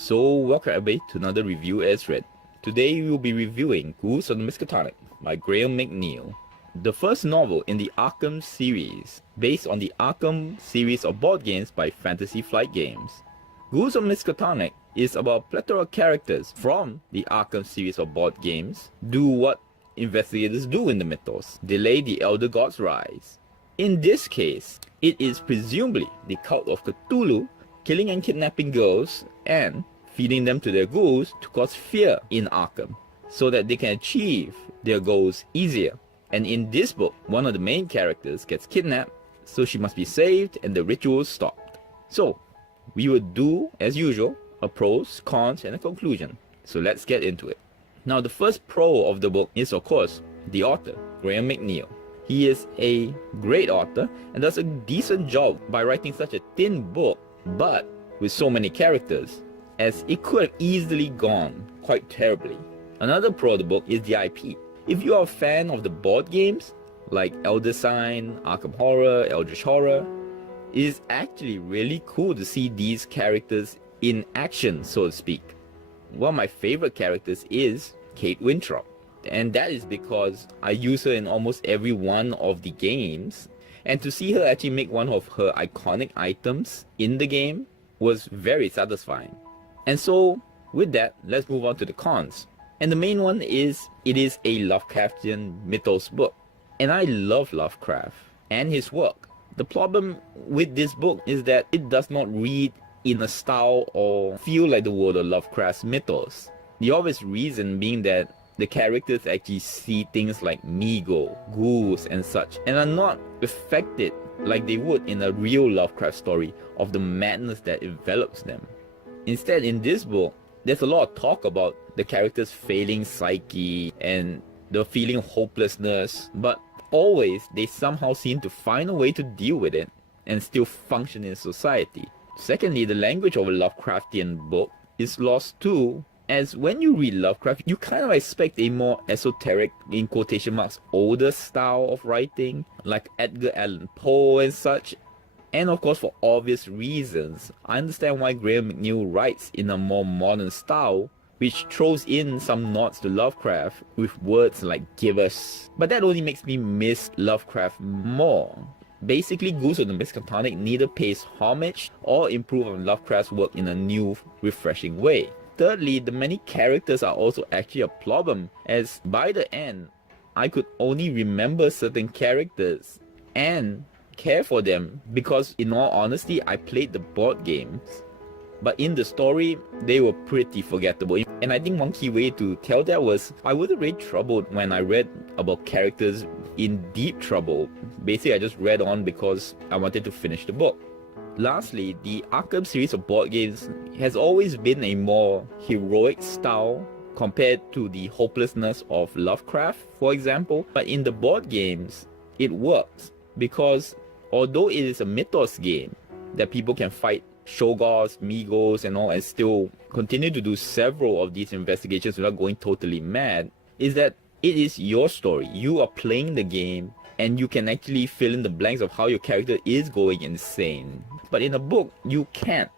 So welcome everybody to another review as read. Today we will be reviewing Ghouls of the Miskatonic by Mcneill, the first novel in the Arkham series, based on the Arkham series of board games by Fantasy Flight Games. Ghouls of Miskatonic is about a plethora of characters from the Arkham series of board games do what investigators do in the mythos, delay the Elder God's rise. In this case, it is presumably the cult of Cthulhu killing and kidnapping girls and feeding them to their ghouls to cause fear in Arkham, so that they can achieve their goals easier. And in this book, one of the main characters gets kidnapped, so she must be saved and the rituals stopped. So, we will do, as usual, a pros, cons, and a conclusion. So let's get into it. Now, the first pro of the book is, of course, the author, Mcneill. He is a great author and does a decent job by writing such a thin book, but with so many characters, as it could have easily gone quite terribly. Another pro of the book is the IP. If you are a fan of the board games, like Elder Sign, Arkham Horror, Eldritch Horror, it is actually really cool to see these characters in action, so to speak. One of my favorite characters is Kate Winthrop, and that is because I use her in almost every one of the games, and to see her actually make one of her iconic items in the game was very satisfying. And so, with that, let's move on to the cons. And the main one is, it is a Lovecraftian mythos book. And I love Lovecraft and his work. The problem with this book is that it does not read in a style or feel like the world of Lovecraft's mythos. The obvious reason being that the characters actually see things like Mcneill, ghouls and such, and are not affected like they would in a real Lovecraft story of the madness that envelops them. Instead, in this book, there's a lot of talk about the characters' failing psyche and the feeling of hopelessness, but always they somehow seem to find a way to deal with it and still function in society. Secondly, the language of a Lovecraftian book is lost too, as when you read Lovecraft, you kind of expect a more esoteric, in quotation marks, older style of writing, like Edgar Allan Poe and such. And of course, for obvious reasons, I understand why Mcneill writes in a more modern style, which throws in some nods to Lovecraft with words like "give us." But that only makes me miss Lovecraft more. Basically, Ghouls of the Miskatonic neither pays homage or improve on Lovecraft's work in a new, refreshing way. Thirdly, the many characters are also actually a problem, as by the end, I could only remember certain characters and care for them because, in all honesty, I played the board games. But in the story, they were pretty forgettable. And I think one key way to tell that was, I wasn't really troubled when I read about characters in deep trouble. Basically, I just read on because I wanted to finish the book. Lastly, the Arkham series of board games has always been a more heroic style compared to the hopelessness of Lovecraft, for example. But in the board games, it works because although it is a mythos game that people can fight Shoggoths, Mcneills and all and still continue to do several of these investigations without going totally mad, is that it is your story. You are playing the game and you can actually fill in the blanks of how your character is going insane. But in a book, you can't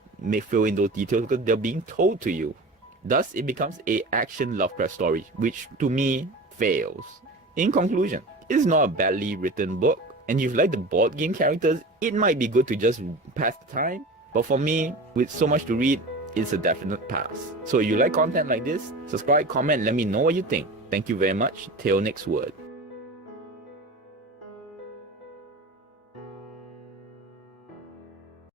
fill in those details because they're being told to you. Thus, it becomes a action Lovecraft story, which to me fails. In conclusion, it's not a badly written book, and if you like the board game characters, it might be good to just pass the time. But for me, with so much to read, it's a definite pass. So if you like content like this, subscribe, comment, let me know what you think. Thank you very much. Till next word.